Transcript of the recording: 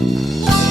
Música